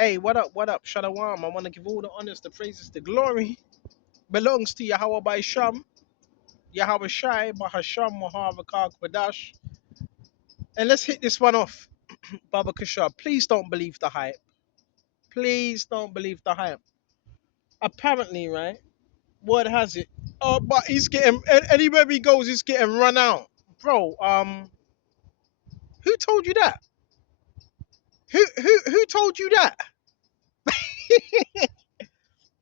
Hey, what up? What up? Shalom. I want to give all the honors, the praises, the glory belongs to Yahweh by Sham, Yahweh Shai, Bahasham, Mahavakar, Kwadash. And let's hit this one off, Baba Kashab. Please don't believe the hype. Please don't believe the hype. Apparently, right? Word has it. Oh, but he's getting anywhere he goes, he's getting run out, bro. Who told you that? Who told you that?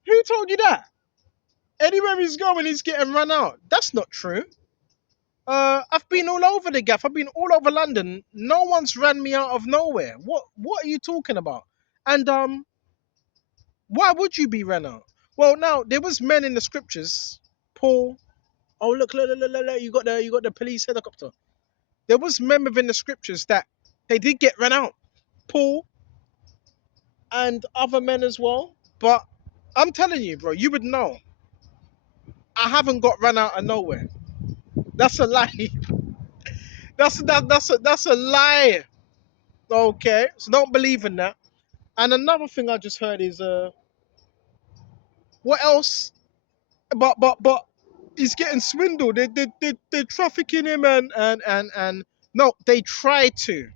Who told you that? Anywhere he's going, he's getting run out. That's not true. I've been all over the gaff. I've been all over London. No one's ran me out of nowhere. What are you talking about? And why would you be ran out? Well, now there was men in the scriptures. Paul. Oh look, you got the police helicopter. There was men within the scriptures that they did get run out. Paul and other men as well. But I'm telling you, bro, you would know. I haven't got run out of nowhere. That's a lie. That's a lie. Okay, so don't believe in that. And another thing I just heard is what else? But he's getting swindled. They're trafficking him and no, they try to.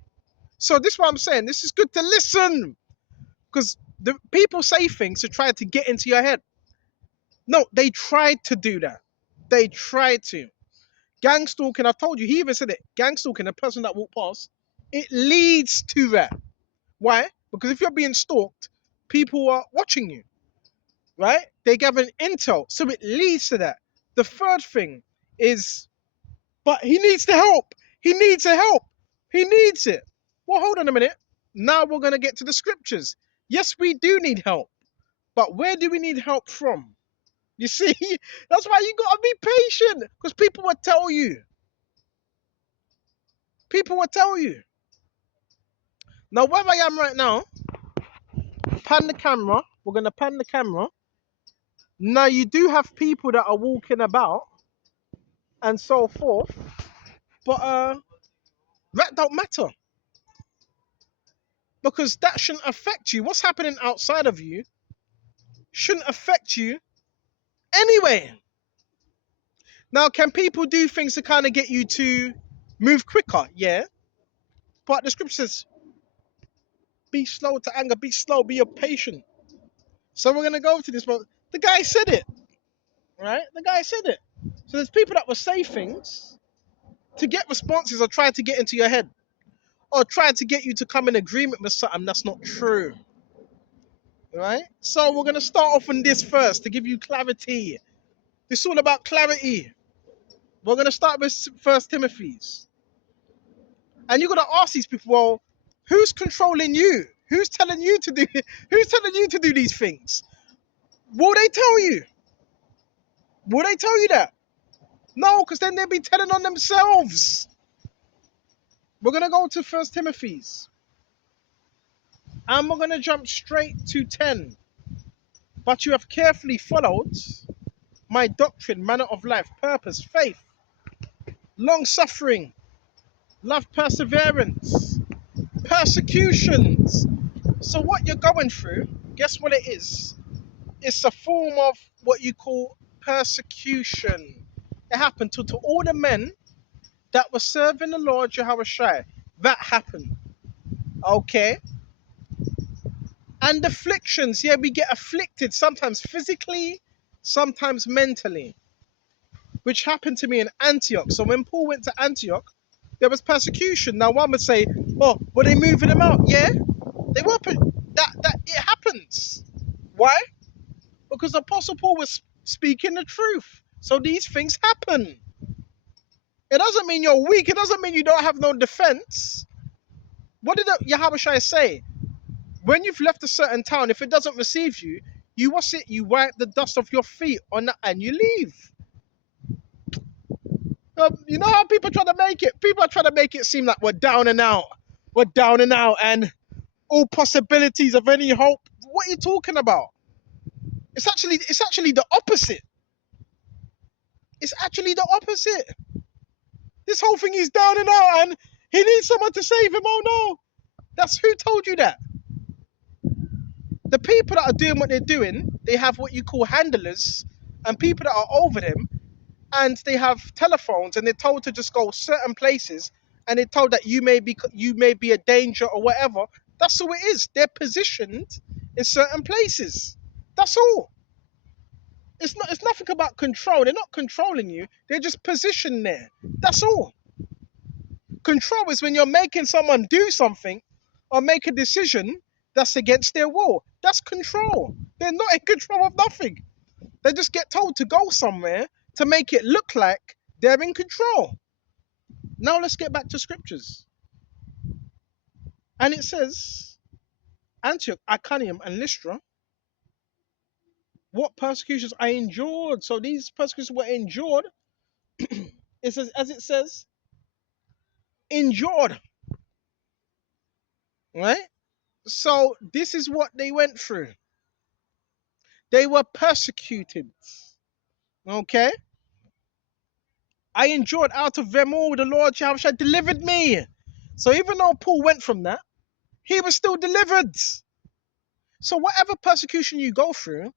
So this is what I'm saying. This is good to listen because the people say things to try to get into your head. No, they tried to do that. They tried to. Gang stalking, I've told you, he even said it. Gang stalking, a person that walked past, it leads to that. Why? Because if you're being stalked, people are watching you, right? They gather intel, so it leads to that. The third thing is, but he needs the help. He needs the help. He needs it. Well, hold on a minute. Now we're going to get to the scriptures. Yes, we do need help. But where do we need help from? You see, that's why you got to be patient because people will tell you. People will tell you. Now, where I am right now, pan the camera. We're going to pan the camera. Now, you do have people that are walking about and so forth. But that don't matter. Because that shouldn't affect you. What's happening outside of you shouldn't affect you anyway. Now, can people do things to kind of get you to move quicker? Yeah. But the scripture says, be slow to anger, be slow, be patient. So we're going to go to this, but the guy said it, right? The guy said it. So there's people that will say things to get responses or try to get into your head or try to get you to come in agreement with something that's not true, right? So we're going to start off on this first to give you clarity. It's all about clarity. We're going to start with First Timothy's. And you're going to ask these people, well, who's controlling you? Who's telling you to do these things? Will they tell you? Will they tell you that? No, because then they'll be telling on themselves. We're going to go to First Timothy's. And we're going to jump straight to 10. But you have carefully followed my doctrine, manner of life, purpose, faith, long-suffering, love, perseverance, persecutions. So what you're going through, guess what it is? It's a form of what you call persecution. It happened to all the men that were serving the Lord Jehovah Shai. That happened. Okay? And afflictions, yeah, we get afflicted sometimes physically, sometimes mentally. Which happened to me in Antioch. So when Paul went to Antioch, there was persecution. Now one would say, oh, were they moving them out? Yeah, they were. That it happens. Why? Because Apostle Paul was speaking the truth. So these things happen. It doesn't mean you're weak. It doesn't mean you don't have no defense. What did Yahweh Shai say? When you've left a certain town, if it doesn't receive you, you wipe the dust off your feet on that and you leave. You know how people try to make it? People are trying to make it seem like we're down and out. We're down and out and all possibilities of any hope. What are you talking about? It's actually the opposite. It's actually the opposite. This whole thing is down and out and he needs someone to save him. Oh no. That's who told you that? The people that are doing what they're doing, they have what you call handlers, and people that are over them, and they have telephones, and they're told to just go certain places, and they're told that you may be a danger or whatever. That's all it is. They're positioned in certain places. That's all. It's nothing about control. They're not controlling you. They're just positioned there. That's all. Control is when you're making someone do something or make a decision that's against their will. That's control. They're not in control of nothing. They just get told to go somewhere to make it look like they're in control. Now let's get back to scriptures. And it says, Antioch, Iconium, and Lystra, what persecutions I endured. So these persecutions were endured. It says, as it says, endured. Right? So this is what they went through. They were persecuted. Okay? I endured out of them all. The Lord Jehovah delivered me. So even though Paul went from that, he was still delivered. So whatever persecution you go through,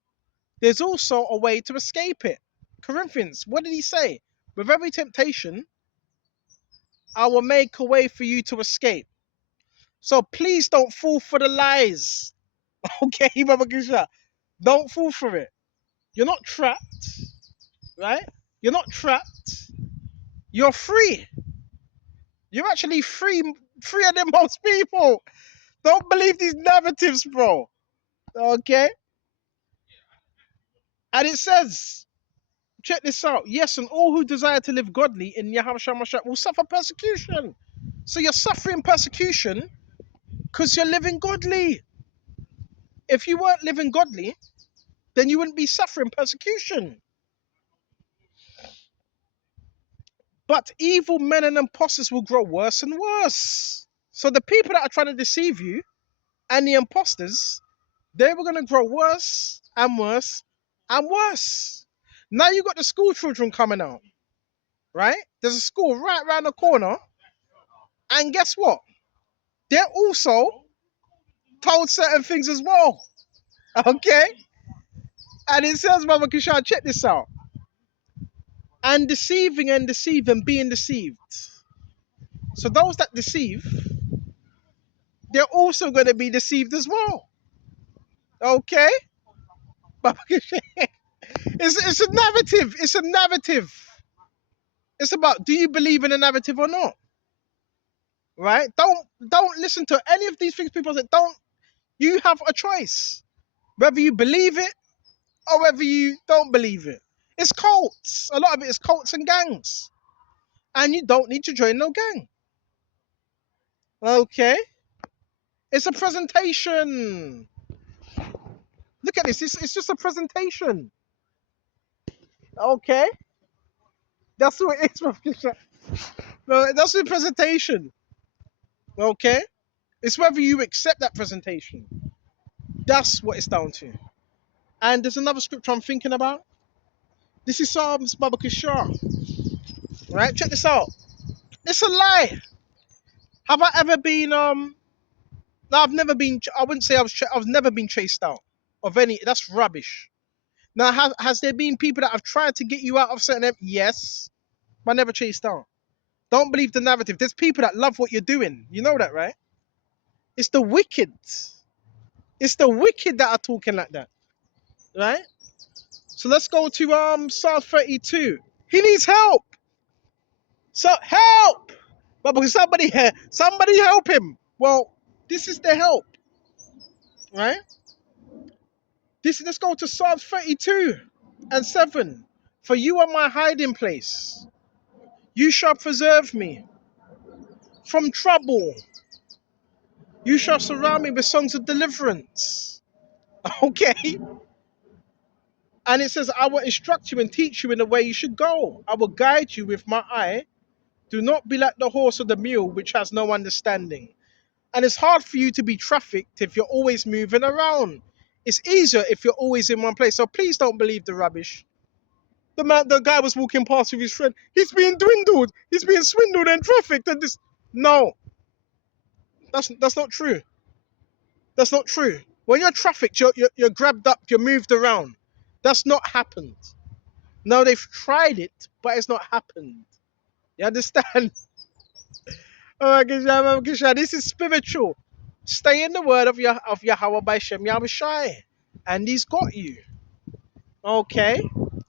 there's also a way to escape it. Corinthians, what did he say? With every temptation, I will make a way for you to escape. So please don't fall for the lies. Okay, Baba Kisha? Don't fall for it. You're not trapped, right? You're not trapped. You're free. You're actually freer than most people. Don't believe these narratives, bro. Okay? And it says, check this out. Yes, and all who desire to live godly in Yahushua Mashiach will suffer persecution. So you're suffering persecution because you're living godly. If you weren't living godly, then you wouldn't be suffering persecution. But evil men and impostors will grow worse and worse. So the people that are trying to deceive you and the imposters, they were going to grow worse and worse and worse. Now you got the school children coming out, right? There's a school right around the corner. And guess what? They're also told certain things as well. Okay? And it says, Mama Kishan, check this out. And deceiving and being deceived. So those that deceive, they're also going to be deceived as well. Okay? It's a narrative. It's a narrative. It's about, do you believe in a narrative or not? Right? Don't listen to any of these things people say. You have a choice. Whether you believe it or whether you don't believe it. It's cults. A lot of it is cults and gangs. And you don't need to join no gang. Okay? It's a presentation. Look at this. It's just a presentation. Okay? That's what it is. No, that's the presentation. Okay? It's whether you accept that presentation. That's what it's down to. And there's another scripture I'm thinking about. This is Psalms Baba Kishar. Right? Check this out. It's a lie. Have I ever been no, I've never been. I wouldn't say I've never been chased out of any. That's rubbish. Now, has there been people that have tried to get you out of certain? Yes, but never chased out. Don't believe the narrative. There's people that love what you're doing. You know that, right? It's the wicked. It's the wicked that are talking like that, right? So let's go to Psalm 32. He needs help. So help, but because somebody help him. Well, this is the help, right? Let's go to Psalm 32 and 7. For you are my hiding place. You shall preserve me from trouble. You shall surround me with songs of deliverance. Okay? And it says, I will instruct you and teach you in the way you should go. I will guide you with my eye. Do not be like the horse or the mule, which has no understanding. And it's hard for you to be trafficked if you're always moving around. It's easier if you're always in one place. So please don't believe the rubbish. The guy was walking past with his friend. He's being dwindled. He's being swindled and trafficked. And this. No. That's not true. That's not true. When you're trafficked, you're grabbed up, you're moved around. That's not happened. No, they've tried it, but it's not happened. You understand? Oh, Kisha, this is spiritual. Stay in the word of Yahweh by Shem Yahushai, and He's got you. Okay?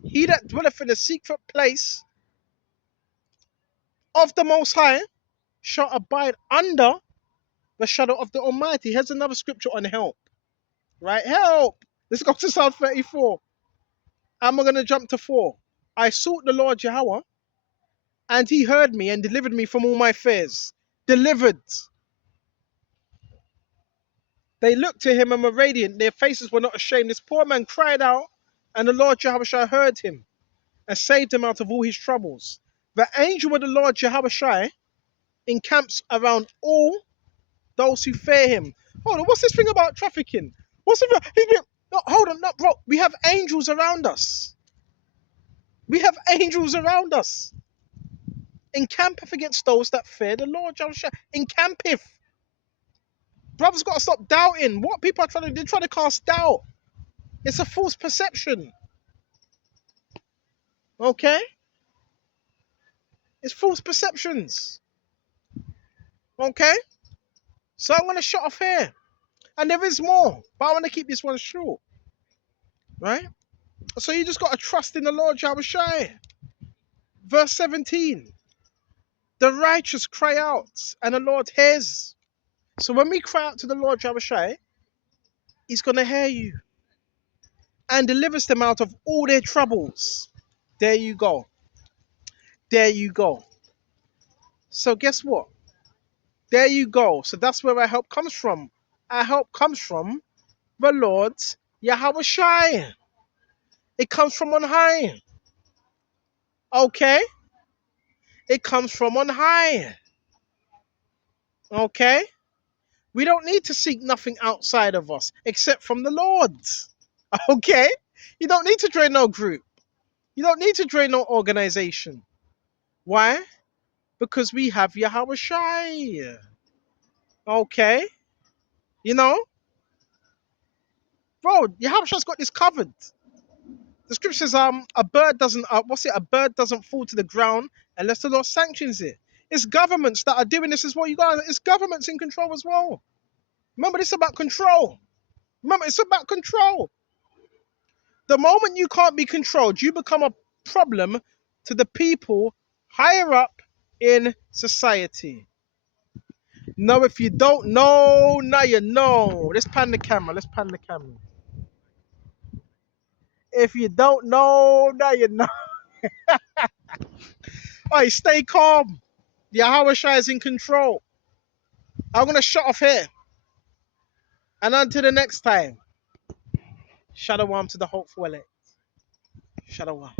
He that dwelleth in the secret place of the Most High shall abide under the shadow of the Almighty. Here's another scripture on help. Right? Help! Let's go to Psalm 34. I'm going to jump to 4. I sought the Lord Yahweh, and He heard me and delivered me from all my fears. Delivered. They looked to Him and were radiant. Their faces were not ashamed. This poor man cried out, and the Lord Yahweh heard him and saved him out of all his troubles. The angel of the Lord Yahweh encamps around all those who fear Him. Hold on, what's this thing about trafficking? What's it? No, hold on, no, bro. We have angels around us. We have angels around us. Encampeth against those that fear the Lord Yahweh. Encampeth. Brothers got to stop doubting. What people are trying to do, they're trying to cast doubt. It's a false perception. Okay? It's false perceptions. Okay? So I'm going to shut off here. And there is more, but I want to keep this one short. Right? So you just got to trust in the Lord Yahweh. Verse 17. The righteous cry out, and the Lord hears. So when we cry out to the Lord Yahweh, He's going to hear you and delivers them out of all their troubles. There you go. There you go. So guess what? There you go. So that's where our help comes from. Our help comes from the Lord Yahweh. It comes from on high. Okay? It comes from on high. Okay? We don't need to seek nothing outside of us except from the Lord. Okay? You don't need to join no group. You don't need to join no organization. Why? Because we have Yahweh Shai. Okay? You know? Bro, Yahweh Shai's got this covered. The scripture says, a bird doesn't, a bird doesn't fall to the ground unless the Lord sanctions it. It's governments that are doing this as well. You guys, it's governments in control as well. Remember, this is about control. Remember, it's about control. The moment you can't be controlled, you become a problem to the people higher up in society. No, if you don't know, now you know. Let's pan the camera. Let's pan the camera. If you don't know, now you know. Alright, stay calm. Yahweh Shai is in control. I'm going to shut off here. And until the next time, Shalom to the hopeful elect. Shalom.